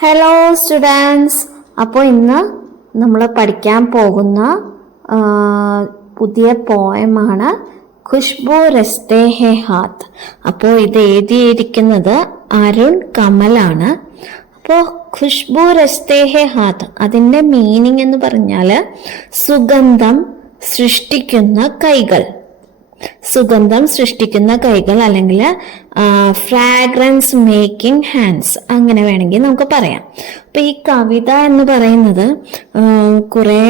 Hello students, അപ്പോൾ ഇന്ന് നമ്മൾ പഠിക്കാൻ പോകുന്ന പുതിയ പോയമാണ് ഖുശ്ബു രസ്തേ ഹെ ഹാത്ത്. അപ്പോൾ ഇത് എഴുതിയിരിക്കുന്നത് അരുൺ കമലാണ്. അപ്പോൾ ഖുശ്ബു രസ്തേ ഹെ ഹാത്ത് അതിൻ്റെ മീനിങ് എന്ന് പറഞ്ഞാൽ സുഗന്ധം സൃഷ്ടിക്കുന്ന കൈകൾ, സുഗന്ധം സൃഷ്ടിക്കുന്ന കൈകൾ അല്ലെങ്കിൽ ഫ്രാഗ്രൻസ് മേക്കിംഗ് ഹാൻഡ്സ്, അങ്ങനെ വേണമെങ്കിൽ നമുക്ക് പറയാം. അപ്പൊ ഈ കവിത എന്ന് പറയുന്നത് കുറെ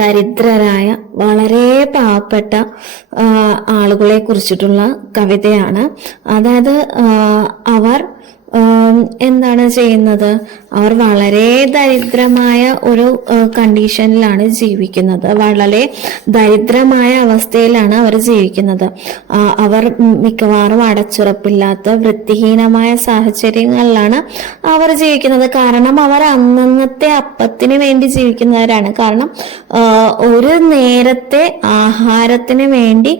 ദരിദ്രരായ വളരെ പാവപ്പെട്ട ആളുകളെ കുറിച്ചിട്ടുള്ള കവിതയാണ്. അതായത് അവർ എന്താണ് ചെയ്യുന്നത്, അവർ വളരെ ദരിദ്രമായ ഒരു കണ്ടീഷനിലാണ് ജീവിക്കുന്നത്, വളരെ ദരിദ്രമായ അവസ്ഥയിലാണ് അവർ ജീവിക്കുന്നത്. അവർ മിക്കവാറും അടച്ചുറപ്പില്ലാത്ത വൃത്തിഹീനമായ സാഹചര്യങ്ങളിലാണ് അവർ ജീവിക്കുന്നത്. കാരണം അവർ അന്നന്നത്തെ അപ്പത്തിന് വേണ്ടി ജീവിക്കുന്നവരാണ്. കാരണം ഒരു നേരത്തെ ആഹാരത്തിന് വേണ്ടി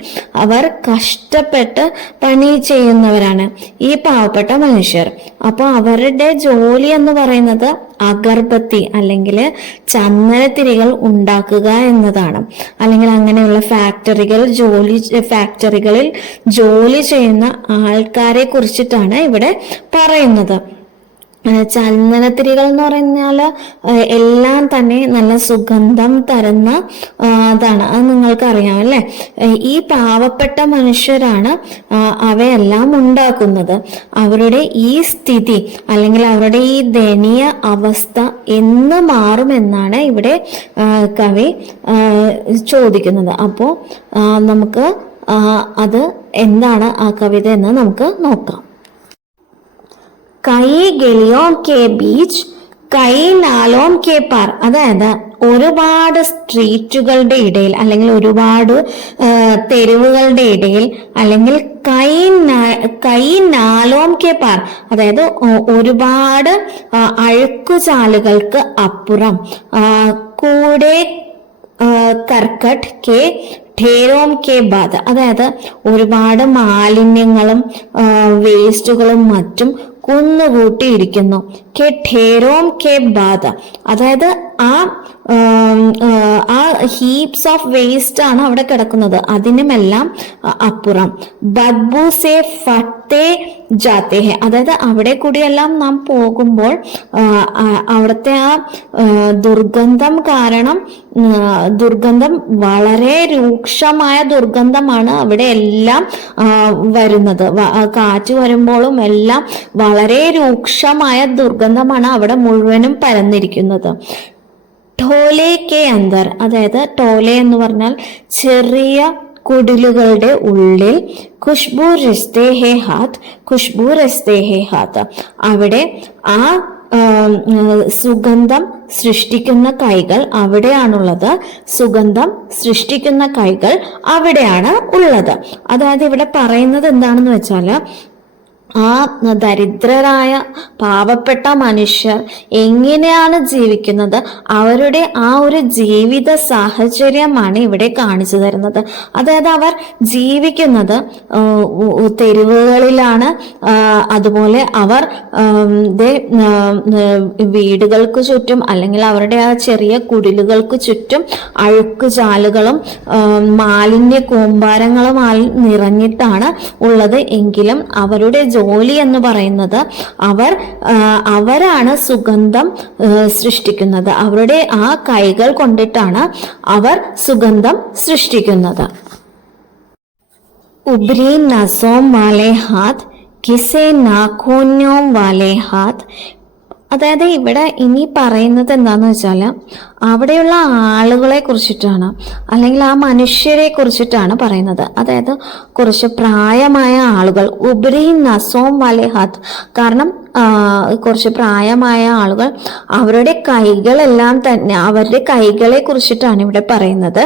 അവർ കഷ്ടപ്പെട്ട് പണി ചെയ്യുന്നവരാണ് ഈ പാവപ്പെട്ട മനുഷ്യർ. അപ്പോൾ അവരുടെ ജോലി എന്ന് പറയുന്നത് അഗർബത്തി അല്ലെങ്കിൽ ചന്ദനത്തിരികൾ ഉണ്ടാക്കുക എന്നതാണ്. അല്ലെങ്കിൽ അങ്ങനെയുള്ള ഫാക്ടറികളിൽ ജോലി ചെയ്യുന്ന ആൾക്കാരെ കുറിച്ചിട്ടാണ് ഇവിടെ പറയുന്നത്. ചന്ദനത്തിരികൾ എന്ന് പറഞ്ഞാൽ എല്ലാം തന്നെ നല്ല സുഗന്ധം തരുന്ന അതാണ്, അത് നിങ്ങൾക്ക് അറിയാമല്ലേ. ഈ പാവപ്പെട്ട മനുഷ്യരാണ് അവയെല്ലാം ഉണ്ടാക്കുന്നത്. അവരുടെ ഈ സ്ഥിതി അല്ലെങ്കിൽ അവരുടെ ഈ ദയനീയ അവസ്ഥ എന്ന് മാറുമെന്നാണ് ഇവിടെ കവി ചോദിക്കുന്നത്. അപ്പോൾ നമുക്ക് അത് എന്താണ് ആ കവിത എന്ന് നമുക്ക് നോക്കാം. കൈ ഗലിയോം കെ ബീച്ച് കൈ നാലോം കെ പാർ, അതായത് ഒരുപാട് സ്ട്രീറ്റുകളുടെ ഇടയിൽ അല്ലെങ്കിൽ ഒരുപാട് തെരുവുകളുടെ ഇടയിൽ അല്ലെങ്കിൽ കൈ നാലോം കെ പാർ, അതായത് ഒരുപാട് അഴുക്കുചാലുകൾക്ക് അപ്പുറം കൂടെ കർക്കട്ട് കെ ഠേരോം കെ ബാധ, അതായത് ഒരുപാട് മാലിന്യങ്ങളും വേസ്റ്റുകളും മറ്റും കുന്നുകൂട്ടിയിരിക്കുന്നു. കെ ഠേരോം കെ ബാധ, അതായത് ആ ഹീപ്സ് ഓഫ് വേസ്റ്റ് ആണ് അവിടെ കിടക്കുന്നത്, അതിനുമെല്ലാം അപ്പുറം. ബദ്ബു സേ ഫട്ടേ ജാത്തേ ഹെ, അതായത് അവിടെ കൂടിയെല്ലാം നാം പോകുമ്പോൾ അവിടുത്തെ ആ ദുർഗന്ധം കാരണം ദുർഗന്ധം വളരെ രൂക്ഷമായ ദുർഗന്ധമാണ് അവിടെ എല്ലാം വരുന്നത്. കാറ്റ് വരുമ്പോഴും എല്ലാം വളരെ രൂക്ഷമായ ദുർഗന്ധമാണ് അവിടെ മുഴുവനും പരന്നിരിക്കുന്നത്. ടോലെ കെ അന്തർ, അതായത് ടോലെ എന്ന് പറഞ്ഞാൽ ചെറിയ കുടിലുകളുടെ ഉള്ളിൽ ഖുശ്ബു രസ്തേ ഹെ ഹാത്ത്, ഖുശ്ബു രസ്തേ ഹെ ഹാത്ത്, അവിടെ ആ സുഗന്ധം സൃഷ്ടിക്കുന്ന കൈകൾ അവിടെയാണുള്ളത്. സുഗന്ധം സൃഷ്ടിക്കുന്ന കൈകൾ അവിടെയാണ് ഉള്ളത്. അതായത് ഇവിടെ പറയുന്നത് എന്താണെന്ന് വെച്ചാൽ ആ ദരിദ്രരായ പാവപ്പെട്ട മനുഷ്യർ എങ്ങനെയാണ് ജീവിക്കുന്നത്, അവരുടെ ആ ഒരു ജീവിത സാഹചര്യമാണ് ഇവിടെ കാണിച്ചു തരുന്നത്. അതായത് അവർ ജീവിക്കുന്നത് തെരുവുകളിലാണ്. അതുപോലെ അവർ വീടുകൾക്ക് ചുറ്റും അല്ലെങ്കിൽ അവരുടെ ആ ചെറിയ കുടിലുകൾക്ക് ചുറ്റും അഴുക്കുചാലുകളും മാലിന്യ കൂമ്പാരങ്ങളുമായി നിറഞ്ഞിട്ടാണ് ഉള്ളത്. എങ്കിലും അവരുടെ ജോലി എന്ന് പറയുന്നത് അവരാണ് സുഗന്ധം സൃഷ്ടിക്കുന്നത്. അവരുടെ ആ കൈകൾ കൊണ്ടിട്ടാണ് അവർ സുഗന്ധം സൃഷ്ടിക്കുന്നത്. ഉബ്രി നസോം വാലെ ഹാത്ത് കിസേ നാഖോന്യോം വാലെ ഹാത്ത്, അതായത് ഇവിടെ ഇനി പറയുന്നത് എന്താന്ന് വെച്ചാൽ അവിടെയുള്ള ആളുകളെ കുറിച്ചിട്ടാണ് അല്ലെങ്കിൽ ആ മനുഷ്യരെ കുറിച്ചിട്ടാണ് പറയുന്നത്. അതായത് കുറച്ച് പ്രായമായ ആളുകൾ, ഉബ്രി നസോം വാലെ ഹാത്ത്, കാരണം കുറച്ച് പ്രായമായ ആളുകൾ അവരുടെ കൈകളെല്ലാം തന്നെ അവരുടെ കൈകളെ കുറിച്ചിട്ടാണ് ഇവിടെ പറയുന്നത്.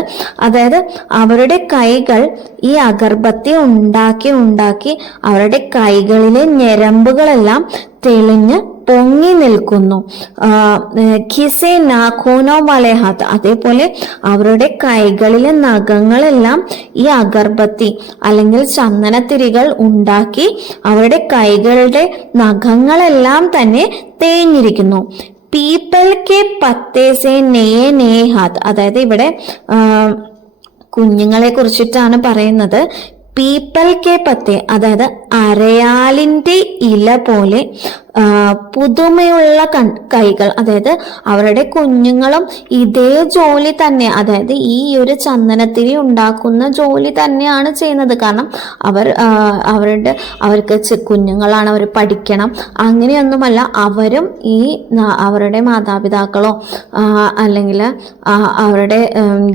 അതായത് അവരുടെ കൈകൾ ഈ അഗർബത്തി ഉണ്ടാക്കി അവരുടെ കൈകളിലെ ഞരമ്പുകളെല്ലാം തെളിഞ്ഞ് പൊങ്ങി നിൽക്കുന്നു. ഖിസെ നാഖൂനോ വാലെ ഹാത്ത്, അതേപോലെ അവരുടെ കൈകളിലെ നഖങ്ങളെല്ലാം ഈ അഗർബത്തി അല്ലെങ്കിൽ ചന്ദനത്തിരികൾ ഉണ്ടാക്കി അവരുടെ കൈകളുടെ നഖങ്ങളെല്ലാം തന്നെ തേഞ്ഞിരിക്കുന്നു. പീപ്പൽ കെ പത്തേസെ നെയ്യെ നെയ്യെ ഹാത്ത്, അതായത് ഇവിടെ കുഞ്ഞുങ്ങളെ കുറിച്ചിട്ടാണ് പറയുന്നത്. പീപ്പൽ കെ പത്തെ, അതായത് അരയാലിന്റെ ഇല പോലെ പുതുമയുള്ള കൈകൾ, അതായത് അവരുടെ കുഞ്ഞുങ്ങളും ഇതേ ജോലി തന്നെ, അതായത് ഈ ഒരു ചന്ദനത്തിരി ഉണ്ടാക്കുന്ന ജോലി തന്നെയാണ് ചെയ്യുന്നത്. കാരണം അവർക്ക് കുഞ്ഞുങ്ങളാണ്, അവർ പഠിക്കണം, അങ്ങനെയൊന്നുമല്ല. അവരും ഈ അവരുടെ മാതാപിതാക്കളോ അല്ലെങ്കിൽ അവരുടെ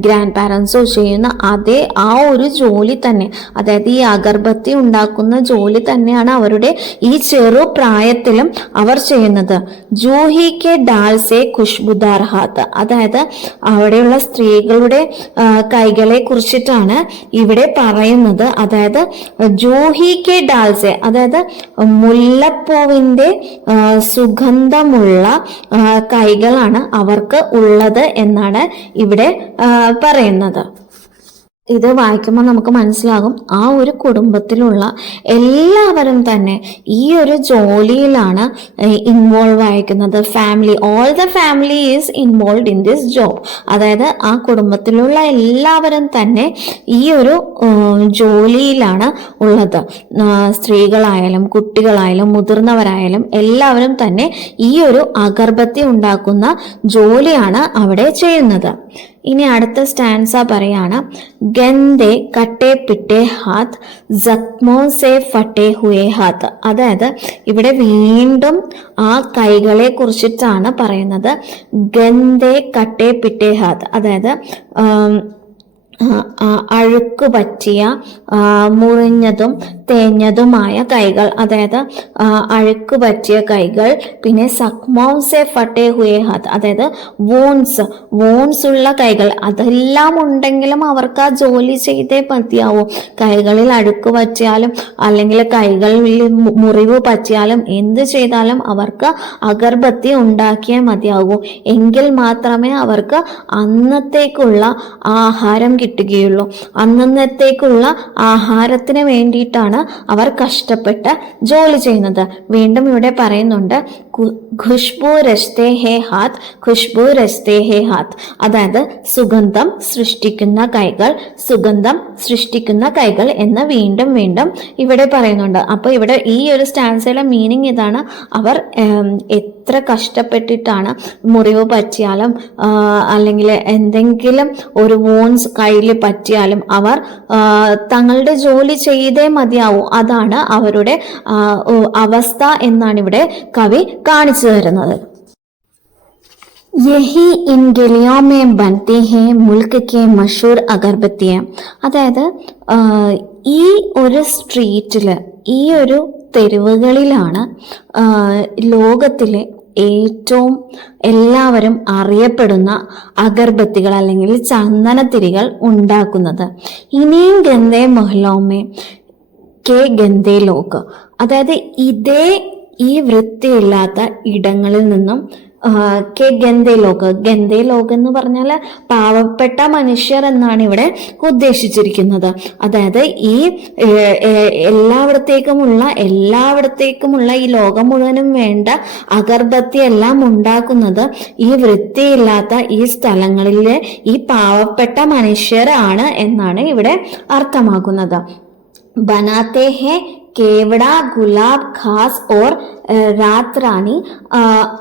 ഗ്രാൻഡ് പാരൻസോ ചെയ്യുന്ന അതേ ആ ഒരു ജോലി തന്നെ, അതായത് ഈ അഗർബത്തി ഉണ്ടാക്കുന്ന ജോലി തന്നെയാണ് അവരുടെ ഈ ചെറു പ്രായത്തിലും അവർ ചെയ്യുന്നത്. ജൂഹി കെ ഡാൽസെ ഖുഷ്ബുദാർ ഹാത്ത്, അതായത് അവിടെയുള്ള സ്ത്രീകളുടെ കൈകളെ കുറിച്ചിട്ടാണ് ഇവിടെ പറയുന്നത്. അതായത് ജൂഹി കെ ഡാൽസെ, അതായത് മുല്ലപ്പൂവിന്റെ സുഗന്ധമുള്ള കൈകളാണ് അവർക്ക് ഉള്ളത് എന്നാണ് ഇവിടെ പറയുന്നത്. ഇത് വായിക്കുമ്പോൾ നമുക്ക് മനസ്സിലാകും ആ ഒരു കുടുംബത്തിലുള്ള എല്ലാവരും തന്നെ ഈ ഒരു ജോലിയിലാണ് ഇൻവോൾവ് ആയിരിക്കുന്നത്. Family, all the family is involve in this job. അതായത് ആ കുടുംബത്തിലുള്ള എല്ലാവരും തന്നെ ഈ ഒരു ജോലിയിലാണ് ഉള്ളത്. സ്ത്രീകളായാലും കുട്ടികളായാലും മുതിർന്നവരായാലും എല്ലാവരും തന്നെ ഈ ഒരു അഗർബത്തി ഉണ്ടാക്കുന്ന ജോലിയാണ് അവിടെ ചെയ്യുന്നത്. ഇനി അടുത്ത സ്റ്റാൻസ പറയാണ്, ഗന്ദേ കട്ടെ പിട്ടെ ഹാത്ത് ജഖ്മോ സെ ഫട്ടെ ഹുയെ ഹാത്ത്, അതായത് ഇവിടെ വീണ്ടും ആ കൈകളെ കുറിച്ചിട്ടാണ് പറയുന്നത്. ഗന്ദേ കട്ടെ പിട്ടെ ഹാത്ത്, അതായത് അഴുക്ക് പറ്റിയ മുറിഞ്ഞതും തേഞ്ഞതുമായ കൈകൾ, അതായത് അഴുക്ക് പറ്റിയ കൈകൾ. പിന്നെ സക്മോസെ ഫട്ടെ ഹുയെ ഹാത്ത്, അതായത് വോൺസ് ഉള്ള കൈകൾ. അതെല്ലാം ഉണ്ടെങ്കിലും അവർക്ക് ആ ജോലി ചെയ്തേ മതിയാവൂ. കൈകളിൽ അഴുക്ക് പറ്റിയാലും അല്ലെങ്കിൽ കൈകളിൽ മുറിവ് പറ്റിയാലും എന്ത് ചെയ്താലും അവർക്ക് അഗർബത്തി ഉണ്ടാക്കിയേ മതിയാകൂ. എങ്കിൽ മാത്രമേ അവർക്ക് അന്നത്തേക്കുള്ള ആഹാരം കിട്ടുകയുള്ളൂ. അന്നത്തേക്കുള്ള ആഹാരത്തിന് വേണ്ടിയിട്ടാണ് അവർ കഷ്ടപ്പെട്ട് ജോലി ചെയ്യുന്നത്. വീണ്ടും ഇവിടെ പറയുന്നുണ്ട്, ഖുഷ്ബു രസ്തേ ഹേ ഹാത്ത്, ഖുഷ്ബു രസ്തേ ഹേ ഹാത്ത്, അതായത് സുഗന്ധം സൃഷ്ടിക്കുന്ന കൈകൾ, സുഗന്ധം സൃഷ്ടിക്കുന്ന കൈകൾ എന്ന് വീണ്ടും വീണ്ടും ഇവിടെ പറയുന്നുണ്ട്. അപ്പോൾ ഇവിടെ ഈ ഒരു സ്റ്റാൻസയിലെ മീനിങ് ഇതാണ്, അവർ എത്ര കഷ്ടപ്പെട്ടിട്ടാണ്, മുറിവ് പറ്റിയാലും അല്ലെങ്കിൽ എന്തെങ്കിലും ഒരു വോൺസ് കയ്യിൽ പറ്റിയാലും അവർ തങ്ങളുടെ ജോലി ചെയ്തേ മതിയാവും. അതാണ് അവരുടെ അവസ്ഥ എന്നാണ് ഇവിടെ കവി കാണിച്ചു തരുന്നത്. യഹി ഇൻ ഗലിയോ മേ ബൻതി ഹേ മുൽക്ക് കെ മഷൂർ അഗർബത്തിയ, അതായത് ഈ ഒരു സ്ട്രീറ്റില്, ഈ ഒരു തെരുവുകളിലാണ് ലോകത്തിലെ ഏറ്റവും എല്ലാവരും അറിയപ്പെടുന്ന അഗർബത്തികൾ അല്ലെങ്കിൽ ചന്ദനത്തിരികൾ ഉണ്ടാക്കുന്നത്. ഇനിയും ഗന്ധേ മഹ്ലോമേ കെ ഗന്ധേ ലോക്, അതായത് ഈ വൃത്തിയില്ലാത്ത ഇടങ്ങളിൽ നിന്നും കെ ഗന്ധേ ലോക് എന്ന് പറഞ്ഞാൽ പാവപ്പെട്ട മനുഷ്യർ എന്നാണ് ഇവിടെ ഉദ്ദേശിച്ചിരിക്കുന്നത്. അതായത് ഈ എല്ലായിടത്തേക്കുമുള്ള ഈ ലോകം മുഴുവനും വേണ്ട അഗർബത്തി എല്ലാം ഉണ്ടാക്കുന്നത് ഈ വൃത്തിയില്ലാത്ത ഈ സ്ഥലങ്ങളിലെ ഈ പാവപ്പെട്ട മനുഷ്യരാണ് എന്നാണ് ഇവിടെ അർത്ഥമാക്കുന്നത്. ബനാത്തെ ഹെ കേവട ഗുലാബ് ഖാസ് ഓർ രാത്രാണി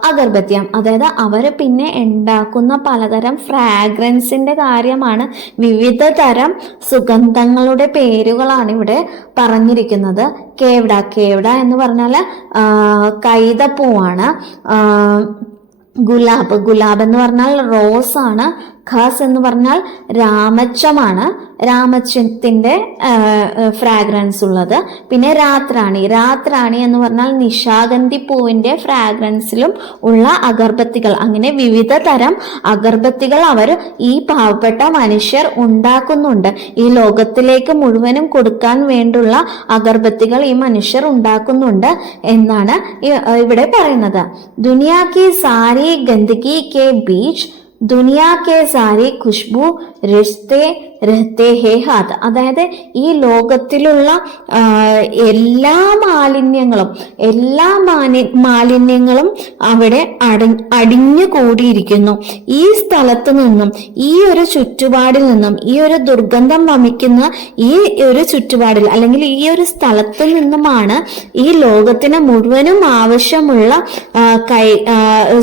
അഗർബത്തിയം, അതായത് അവര് പിന്നെ ഉണ്ടാക്കുന്ന പലതരം ഫ്രാഗ്രൻസിന്റെ കാര്യമാണ്, വിവിധ തരം സുഗന്ധങ്ങളുടെ പേരുകളാണ് ഇവിടെ പറഞ്ഞിരിക്കുന്നത്. കേവട എന്ന് പറഞ്ഞാൽ കൈതപ്പൂവാണ്. ഗുലാബ് എന്ന് പറഞ്ഞാൽ റോസ് ആണ്. ഖാസ് എന്ന് പറഞ്ഞാൽ രാമച്ചമാണ്. രാമച്ചത്തിന്റെ ഫ്രാഗ്രൻസ് ഉള്ളത്. പിന്നെ രാത്രാണി എന്ന് പറഞ്ഞാൽ നിശാഗന്ധി പൂവിന്റെ ഫ്രാഗ്രൻസിലും ഉള്ള അഗർബത്തികൾ. അങ്ങനെ വിവിധ തരം അഗർബത്തികൾ അവർ ഈ പാവപ്പെട്ട മനുഷ്യർ ഉണ്ടാക്കുന്നുണ്ട്. ഈ ലോകത്തിലേക്ക് മുഴുവനും കൊടുക്കാൻ വേണ്ടുള്ള അഗർബത്തികൾ ഈ മനുഷ്യർ ഉണ്ടാക്കുന്നുണ്ട് എന്നാണ് ഇവിടെ പറയുന്നത്. ദുനിയാ കി സാരി ഗന്ദഗി കെ ബീച്ച് ദുനിയാ കെ സാരി ഖുഷ്ബു റിശ്തേ രഹത്തെ ഹേ ഹാത്ത്. അതായത് ഈ ലോകത്തിലുള്ള എല്ലാ മാലിന്യങ്ങളും അവിടെ അടിഞ്ഞു കൂടിയിരിക്കുന്നു. ഈ സ്ഥലത്ത് നിന്നും, ഈ ഒരു ചുറ്റുപാടിൽ നിന്നും, ഈ ഒരു ദുർഗന്ധം വമിക്കുന്ന ഈ ഒരു ചുറ്റുപാടിൽ അല്ലെങ്കിൽ ഈ ഒരു സ്ഥലത്ത് നിന്നുമാണ് ഈ ലോകത്തിന് മുഴുവനും ആവശ്യമുള്ള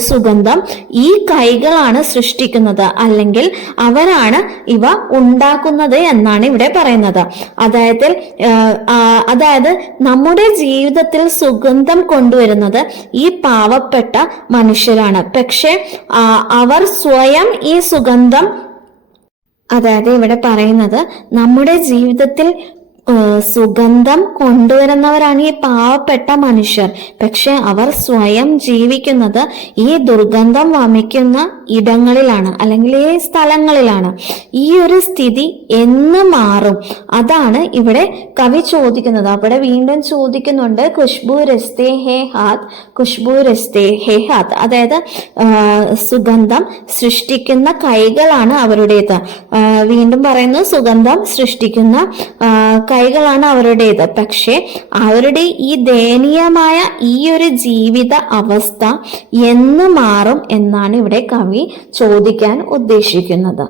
സുഗന്ധം ഈ കൈകളാണ് സൃഷ്ടിക്കുന്നത്, അല്ലെങ്കിൽ അവരാണ് ഇവ ഉണ്ടാക്കുന്നത് എന്നാണ് ഇവിടെ പറയുന്നത്. അതായത് നമ്മുടെ ജീവിതത്തിൽ സുഗന്ധം കൊണ്ടുവരുന്നത് ഈ പാവപ്പെട്ട മനുഷ്യരാണ്. പക്ഷെ അവർ സ്വയം ഈ സുഗന്ധം, അതായത് ഇവിടെ പറയുന്നത് നമ്മുടെ ജീവിതത്തിൽ സുഗന്ധം കൊണ്ടുവരുന്നവരാണ് ഈ പാവപ്പെട്ട മനുഷ്യർ. പക്ഷെ അവർ സ്വയം ജീവിക്കുന്നത് ഈ ദുർഗന്ധം വമിക്കുന്ന ഇടങ്ങളിലാണ്, അല്ലെങ്കിൽ ഈ സ്ഥലങ്ങളിലാണ്. ഈ ഒരു സ്ഥിതി എന്ന് മാറും? അതാണ് ഇവിടെ കവി ചോദിക്കുന്നത്. അവിടെ വീണ്ടും ചോദിക്കുന്നുണ്ട്, ഖുഷ്ബു രസ്തേ ഹേ ഹാത്ത്, ഖുഷ്ബു രസ്തേ ഹേ ഹാത്ത്. അതായത് സുഗന്ധം സൃഷ്ടിക്കുന്ന കൈകളാണ് അവരുടേത്. വീണ്ടും പറയുന്നു, സുഗന്ധം സൃഷ്ടിക്കുന്ന കൈകളാണ് അവരുടേത്. പക്ഷെ അവരുടെ ഈ ദയനീയമായ ഈ ഒരു ജീവിത അവസ്ഥ എന്ന് മാറും എന്നാണ് ഇവിടെ കവി ചോദിക്കാൻ ഉദ്ദേശിക്കുന്നത്.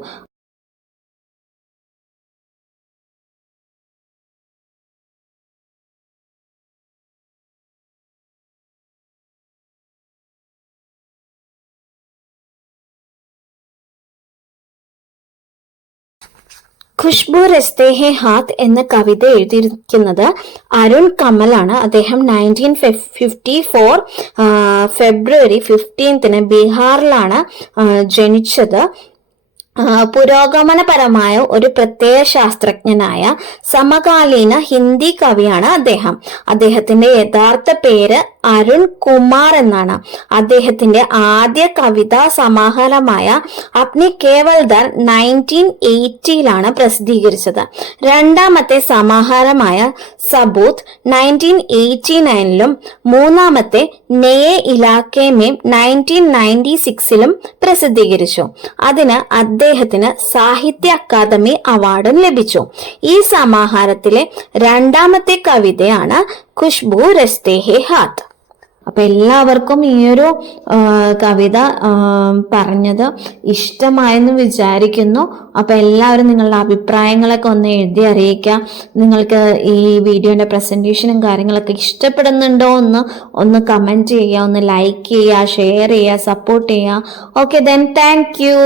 ഖുഷ്ബു രസ്തേ ഹേ ഹാത്ത് എന്ന കവിത എഴുതിയിരിക്കുന്നത് അരുൺ കമലാണ്. അദ്ദേഹം 1954 ഫെബ്രുവരി 15 ബീഹാറിലാണ് ജനിച്ചത്. പുരോഗമനപരമായ ഒരു പ്രത്യയ ശാസ്ത്രജ്ഞനായ സമകാലീന ഹിന്ദി കവിയാണ് അദ്ദേഹം. അദ്ദേഹത്തിന്റെ യഥാർത്ഥ പേര് അരുൺ കുമാർ എന്നാണ്. അദ്ദേഹത്തിന്റെ ആദ്യ കവിതാ സമാഹാരമായ അപ്നി കേവൽദർ 1980 പ്രസിദ്ധീകരിച്ചത്. രണ്ടാമത്തെ സമാഹാരമായ സബൂത്ത് 1989 മൂന്നാമത്തെ നയെ ഇലാക്കെ മേം 1996 പ്രസിദ്ധീകരിച്ചു. അതിന് അദ്ദേഹത്തിന് സാഹിത്യ അക്കാദമി അവാർഡും ലഭിച്ചു. ഈ സമാഹാരത്തിലെ രണ്ടാമത്തെ കവിതയാണ് ഖുഷ്ബു രസ്തേ ഹേ ഹാത്ത്. അപ്പൊ എല്ലാവർക്കും ഈ ഒരു കവിത പറഞ്ഞത് ഇഷ്ടമായെന്ന് വിചാരിക്കുന്നു. അപ്പൊ എല്ലാവരും നിങ്ങളുടെ അഭിപ്രായങ്ങളൊക്കെ ഒന്ന് എഴുതി അറിയിക്കുക. നിങ്ങൾക്ക് ഈ വീഡിയോന്റെ പ്രസന്റേഷനും കാര്യങ്ങളൊക്കെ ഇഷ്ടപ്പെടുന്നുണ്ടോ ഒന്ന് കമന്റ് ചെയ്യുക, ഒന്ന് ലൈക്ക് ചെയ്യുക, ഷെയർ ചെയ്യുക, സപ്പോർട്ട് ചെയ്യുക. Okay, then thank you.